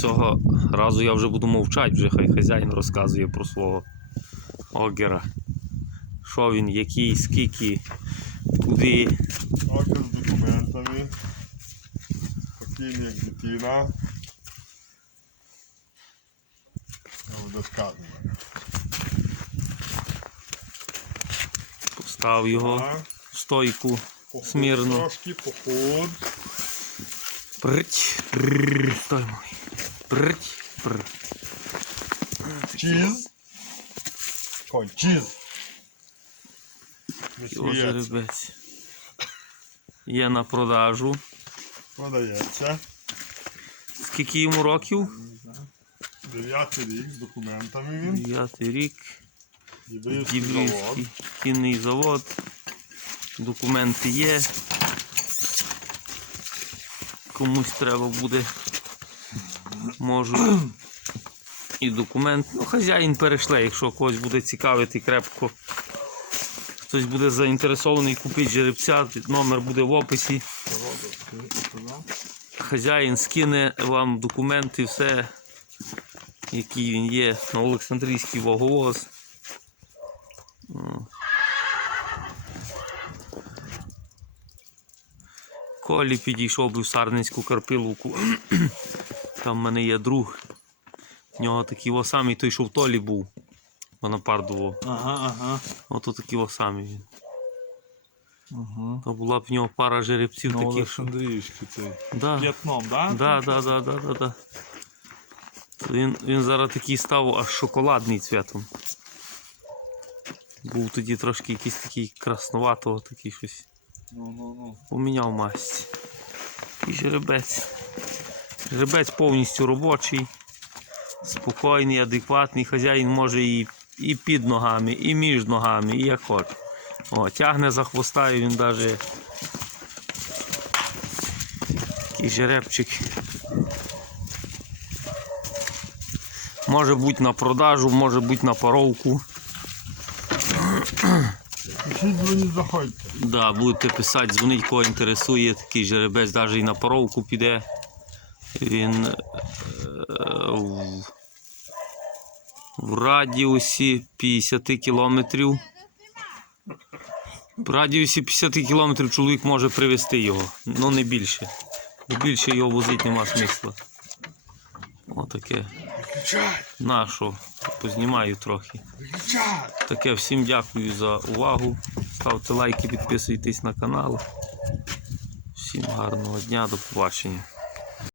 Цього разу я вже буду мовчати, вже хай хазяїн розказує про свого огера. Що він, який, скільки, куди. Окер з документами. Спокійний як дитина. Буде сказано. Постав його Так. Стойку. Поход Смірно. Трошки поход. Прить, прррр, стой мой. Прить, прр. Чіз. Конь, чіз. Не Його жеребець. Є на продажу. Продається. Скільки йому років? Дев'ятий рік з документами він. Дев'ятий рік. Дібрівський завод. Дібрівський кінний завод. Документи є. Комусь треба буде. Можу. І документ. Ну, хазяїн перейшле, якщо когось буде цікавити крепко. Хтось буде заінтересований купити жеребця, номер буде в описі. Хазяїн скине вам документи, все, який він є на Олександрійський ваговоз. Колі підійшов би в Сарненську Карпиловку. Там в мене є друг. В нього такий самий той, що в Толі був. Монопардово. Ага, ага. Ото такий самий він. Ага. То була б в нього пара жеребців Ну, таких. Олександрійський цей. Да. П'ятном, да? Да, да, да, да, да, да. Він, він зараз такий став аж шоколадний цвітом. Був тоді трошки якийсь такий красноватого, такий щось. Ну, ну, ну. Поміняв масть. І жеребець. Жеребець повністю робочий, спокійний, адекватний. Хазяїн може і, і під ногами, і між ногами, і як хоче. О, тягне за хвоста і він навіть такий жеребчик. Може бути на продажу, може бути на паровку. Пишіть, дзвоніть, заходьте. Да, будете писати, дзвонить, кого інтересує, такий жеребець навіть і на паровку піде. Він е, в, в радіусі 50 кілометрів. В радіусі 50 кілометрів чоловік може привезти його, ну не більше. Більше його возити нема смисла. Отаке. Виключай, Познімаю трохи. Таке всім дякую за увагу. Ставте лайки, підписуйтесь на канал. Всім гарного дня, до побачення.